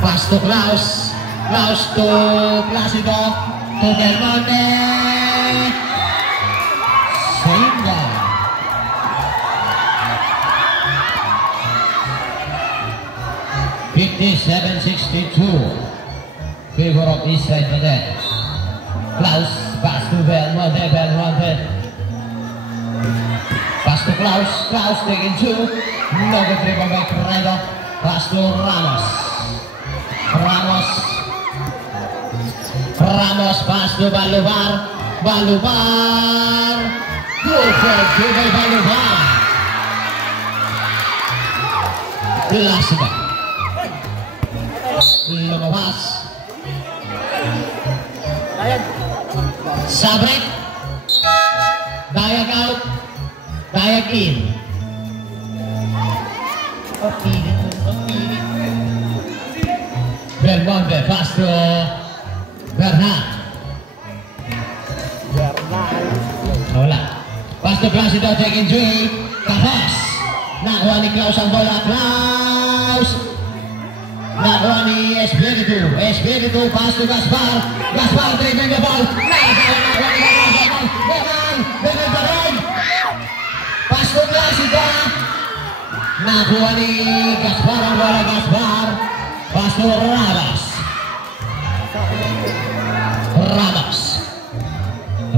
Pass to Klaus to Placido. To Belmonte. Single. Favor of Eastside Cadet. Klaus, pass to Belmonte. Pass to Klaus taking two. No good dribble by Credo. Pass to Ramos, pass to Balubar. Good for by Balubar. Placido. Lumabas. Sabret. Dayak out. Dayak in. Belmonte, pass to Bernal. Wala. Pass to Placido, taking nakuha ni Klaus ang bola. Klaus nakuha ni Espiritu, pass to Gaspar. Gaspar dribbling the ball. Nakuha ni Gaspar. Bernal pa rin. Pass to Klasika. Nakuha ni Gaspar ang bola. Gaspar. Pass to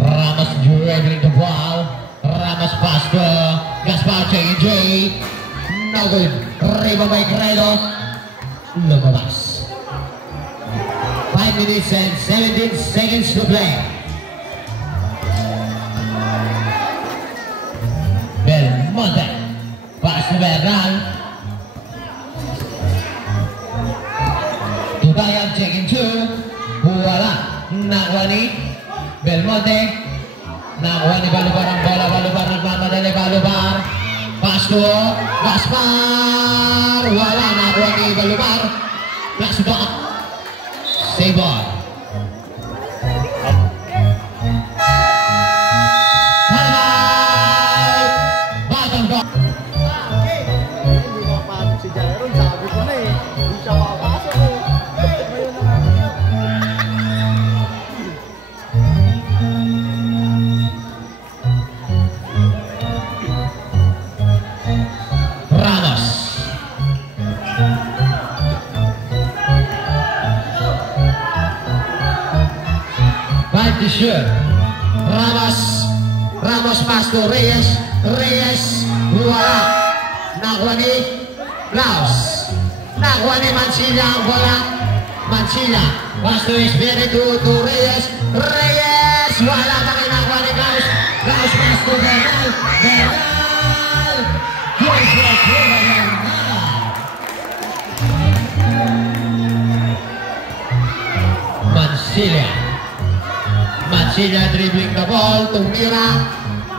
Ramos dribbling the ball. Ramos pass to Gaspar. J&J. No good. Rebound by Credo. Lumabas. 5 minutes and 17 seconds to play. Belmonte. Pass to Bernal. Tutayag, checking 2. Wala. Nakuha ni Belmonte. Nakuha ni Balubar ang bola. Balubar nagmamadali. Balubar. Pass to Gaspar. Wala. Nakuha ni Balubar. Plus back. Save ball. Bottom goal. Hindi makapasok si Jaron. Sabi ko na eh. Hindi siya makapasok eh. Ngayon na nga. Ramos. Five to shoot. Ramos pass to Reyes. Wala. Nakuha ni Klaus. Nakuha ni Mancilla ang bola. Mancilla pass to Espiritu to Reyes. Wala pa rin nakuha ni Klaus. Klaus pass to Bernal. Mancilla dribbling the ball. Tumira.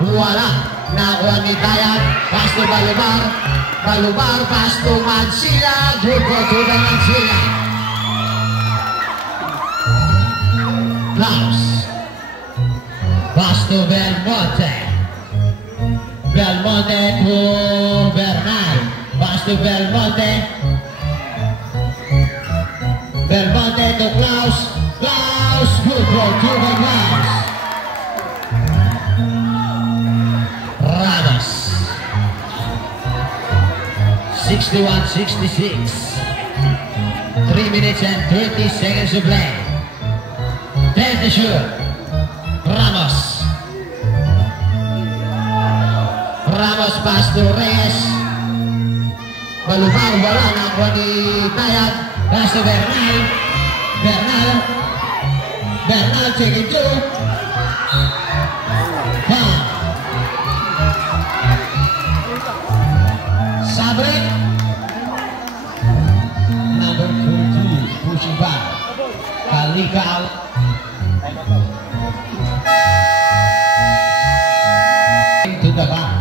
Wala. Nakuha ni Tayag. Pass to Balubar. Pass to Mancilla. Good ball to the Mancilla. Klaus. Pass to Belmonte. Belmonte to Bernal. Pass to Belmonte. Belmonte to Klaus. Good ball to the Klaus. Ramos. 61-66. 3 minutes and 30 seconds to play. 10 to shoot. Ramos pass to Reyes. Balubar bola nakuha ni Tayag. Pass to Bernal checking 2. Sabre. Number 30 pushing back. Kalikal. To the back.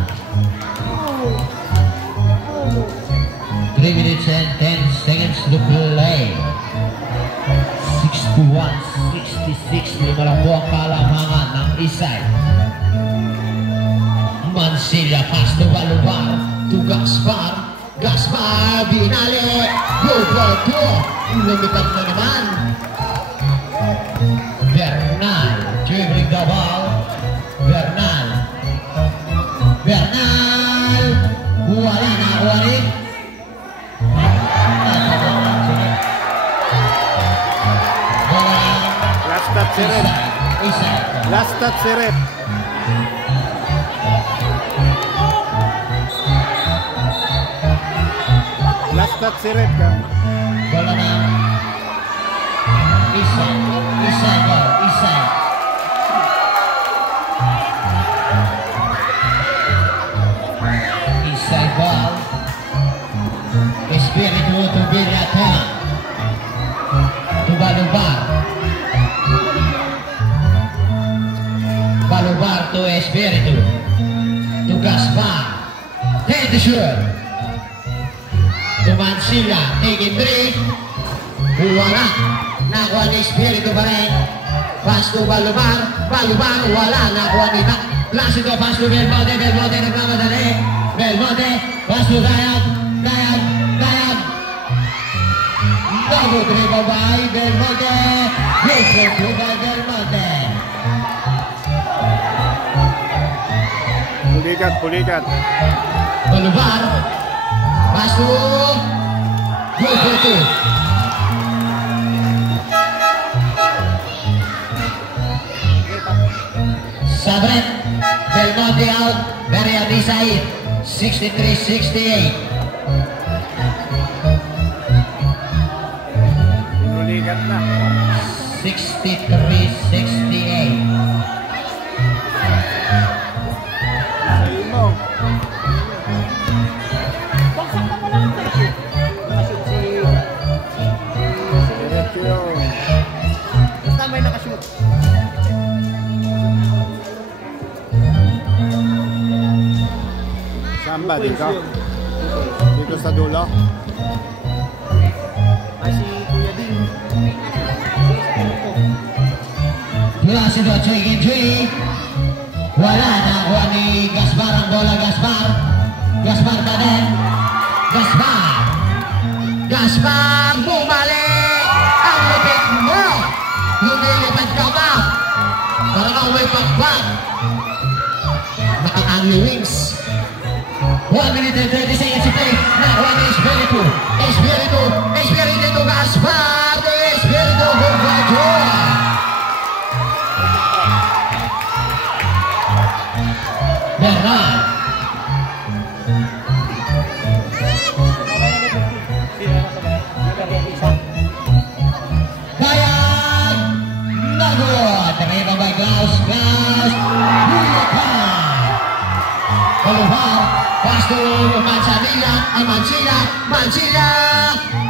3 minutes and 10 seconds to play. 61-66. Lima lang po ang kalamangan ng Isay. Mancilla pass to Balubar to Gaspar binali. Good ball to. Lumipad na naman. Bernal dribbling the ball. Bernal. Wala na uwarin. Last touch si Red. Last touch si Red. Last touch si Red ka. Bola na Isay ball. Isay ball. Espiritu to Villatan. To Balubar to Espiritu. To Gaspar. Head to shoot. To Mancilla. Taking 3. Wala. Nakuha ni Espiritu pa rin. Pass to Balubar. Wala. Nakuha ni Plácido. Pass to Belmonte. Nagmamadali. Belmonte. Pasto Dayag. Double dribble by Belmonte. Good throw by Belmonte. Pulikat. Keluar. Masuk. Good. Sabret. Belmonte out. Beryadi Said. 63-68. Pulikat na. 63-68. Sa'yo mo. Bagsak na mo lang ito. Nakashoot Diretso yun. Basta may nakashoot. Saan ba? Dito? Dito sa dulo? Ay, si Kuya Din. Mula si Dochoy Ginjoy. Wala na kuha ni Gaspar ang bola. Gaspar pa din. Gaspar bumalik. Ang lupit mo. Lumilipad ka ba? Parang may pakpak. Naka-angry wings. 1 minute and 30 seconds to play. That one is Espiritu Gaspar. Espiritu Gurbajoa. Bernard. Dayag. Nagod. Terima by Klaus. Bulacan. Keluar. Pasto Mancilla.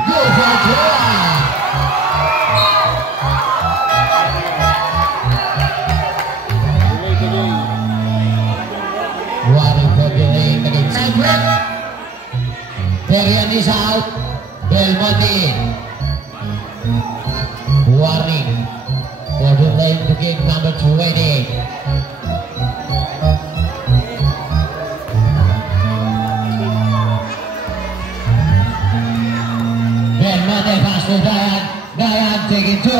Gurbajoa. Perian is out. Belmonte in. Warning for the lane to game number 28. Belmonte pass to Dayag taking two.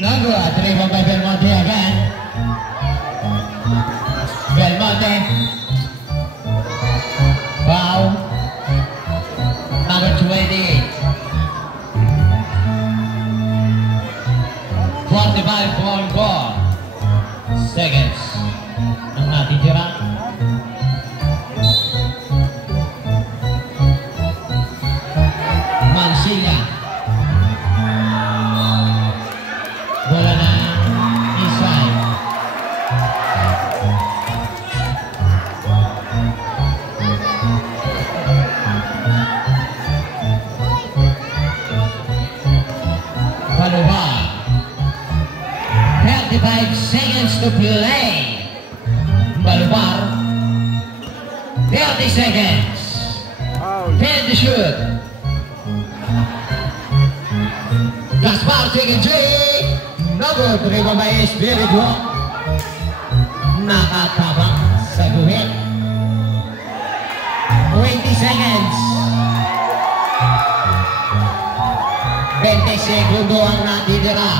Nagua terima by Belmonte again. Belmonte. Foul. Number 28. 45.4 seconds ang natitira. Mancilla. Bola na inside. Paluba. 35 seconds to play. Balubar. 30 seconds. Foul. 10 to shoot. Gaspar taking three. Number 3 by Espiritu. Nakatabak sa guhit. 20 seconds. 20 segundo ang natitira.